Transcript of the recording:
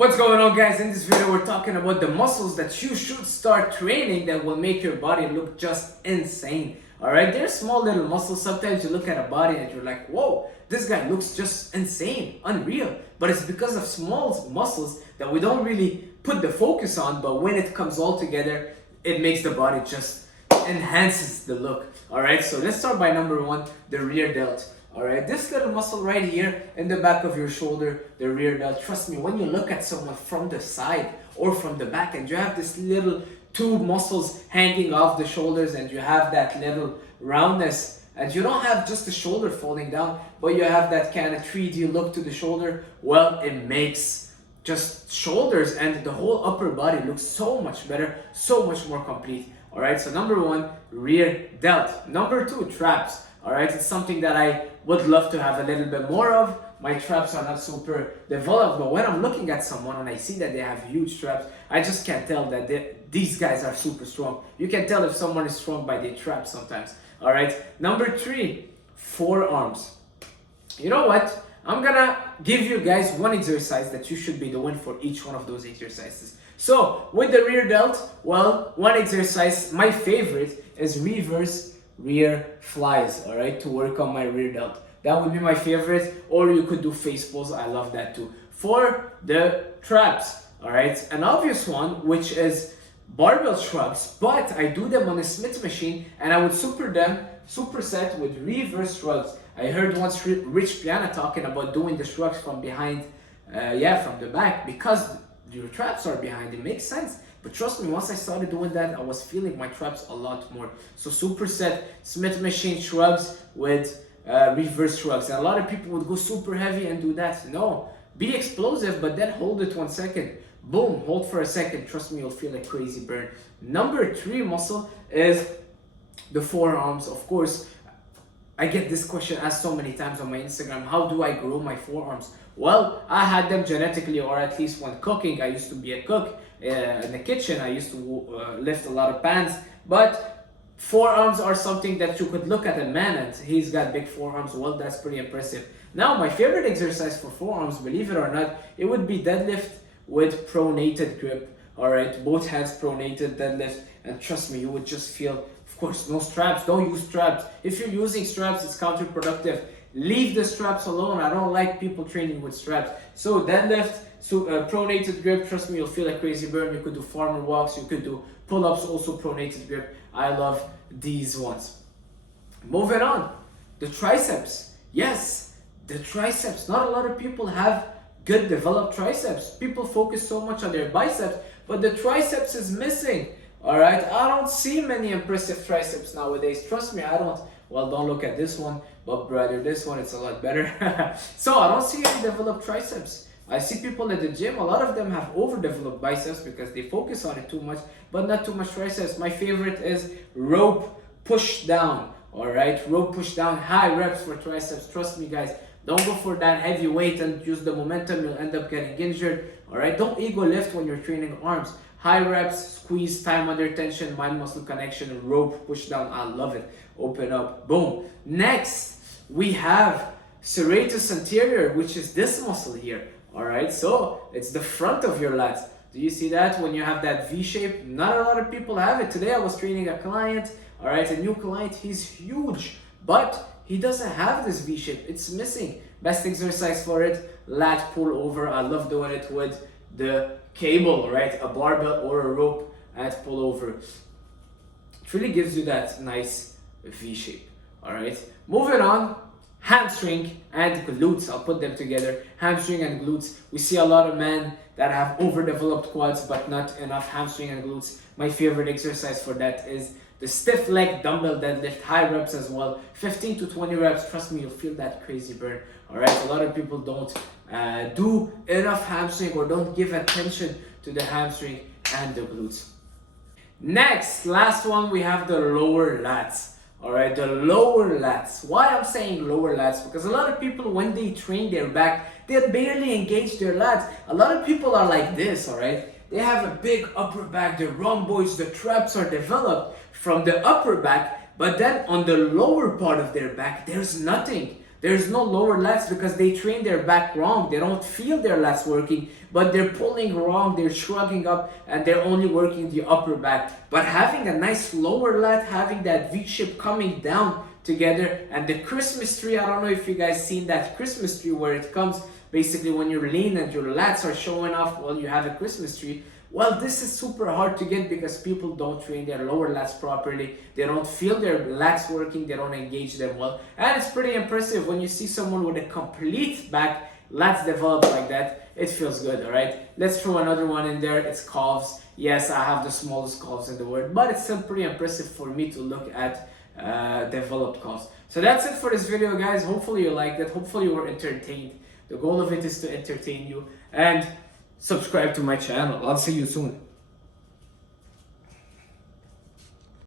What's going on, guys? In this video we're talking about the muscles that you should start training that will make your body look just insane. Alright, they're small little muscles. Sometimes you look at a body and you're like, whoa, this guy looks just insane, unreal. But it's because of small muscles that we don't really put the focus on, but when it comes all together, it makes the body just enhances the look. Alright, so let's start by number one, the rear delt. Alright, this little muscle right here in the back of your shoulder, the rear delt. Trust me, when you look at someone from the side or from the back and you have this little two muscles hanging off the shoulders and you have that little roundness and you don't have just the shoulder falling down, but you have that kind of 3D look to the shoulder, well, it makes just shoulders and the whole upper body looks so much better, so much more complete. Alright, so number one, rear delt. Number two, traps. Alright, it's something that I would love to have a little bit more of. My traps are not super developed, but when I'm looking at someone and I see that they have huge traps, I just can't tell that these guys are super strong. You can tell if someone is strong by their traps sometimes. Alright, number three, forearms. You know what? I'm gonna give you guys one exercise that you should be doing for each one of those exercises. So, with the rear delt, well, one exercise, my favorite, is reverse rear flies, alright, to work on my rear delt. That would be my favorite, or you could do face pulls, I love that too. For the traps, alright, an obvious one, which is barbell shrugs, but I do them on a Smith machine and I would superset with reverse shrugs. I heard once Rich Piana talking about doing the shrugs from behind, from the back, because your traps are behind, it makes sense. But trust me, once I started doing that, I was feeling my traps a lot more. So superset Smith machine shrugs with reverse shrugs. And a lot of people would go super heavy and do that. No, be explosive, but then hold it 1 second. Boom, hold for a second. Trust me, you'll feel a crazy burn. Number three muscle is the forearms. Of course, I get this question asked so many times on my Instagram. How do I grow my forearms? Well, I had them genetically, or at least when cooking. I used to be a cook in the kitchen. I used to lift a lot of pans. But forearms are something that you could look at a man and he's got big forearms. Well, that's pretty impressive. Now, my favorite exercise for forearms, believe it or not, it would be deadlift with pronated grip. Alright, both hands pronated deadlift. And trust me, you would just feel, of course, no straps. Don't use straps. If you're using straps, it's counterproductive. Leave the straps alone. I don't like people training with straps. So deadlift, pronated grip, trust me, you'll feel a crazy burn. You could do farmer walks, you could do pull-ups, also pronated grip. I love these ones. Moving on, the triceps. Yes, the triceps. Not a lot of people have good developed triceps. People focus so much on their biceps, but the triceps is missing. Alright, I don't see many impressive triceps nowadays. Trust me, I don't. Well, don't look at this one, but brother, this one, it's a lot better. So I don't see any developed triceps. I see people at the gym, a lot of them have overdeveloped biceps because they focus on it too much, but not too much triceps. My favorite is rope push down. Alright, rope push down, high reps for triceps. Trust me, guys, don't go for that heavy weight and use the momentum, you'll end up getting injured. Alright, don't ego lift when you're training arms. High reps, squeeze, time under tension, mind muscle connection, rope push down. I love it. Open up, boom. Next, we have serratus anterior, which is this muscle here. Alright, so it's the front of your lats. Do you see that when you have that V shape? Not a lot of people have it. Today I was training a client, alright, a new client. He's huge, but he doesn't have this V shape. It's missing. Best exercise for it, lat pull over. I love doing it with the cable, right? A barbell or a rope and pull over. It really gives you that nice V shape. Alright, moving on, hamstring and glutes. I'll put them together, hamstring and glutes. We see a lot of men that have overdeveloped quads but not enough hamstring and glutes. My favorite exercise for that is the stiff leg dumbbell deadlift, high reps as well, 15 to 20 reps. Trust me, you'll feel that crazy burn. Alright, a lot of people don't do enough hamstring or don't give attention to the hamstring and the glutes. Next, last one, we have the lower lats. Alright, the lower lats. Why I'm saying lower lats? Because a lot of people, when they train their back, they barely engage their lats. A lot of people are like this, alright? They have a big upper back, the rhomboids, the traps are developed from the upper back, but then on the lower part of their back, there's nothing. There's no lower lats because they train their back wrong. They don't feel their lats working, but they're pulling wrong, they're shrugging up, and they're only working the upper back. But having a nice lower lat, having that V shape coming down together, and the Christmas tree, I don't know if you guys seen that Christmas tree where it comes basically when you're lean and your lats are showing off while you have a Christmas tree. Well, this is super hard to get because people don't train their lower lats properly. They don't feel their lats working, they don't engage them well. And it's pretty impressive when you see someone with a complete back, lats developed like that. It feels good, alright? Let's throw another one in there. It's calves. Yes, I have the smallest calves in the world, but it's still pretty impressive for me to look at developed calves. So that's it for this video, guys. Hopefully you liked it. Hopefully you were entertained. The goal of it is to entertain you. And subscribe to my channel. I'll see you soon.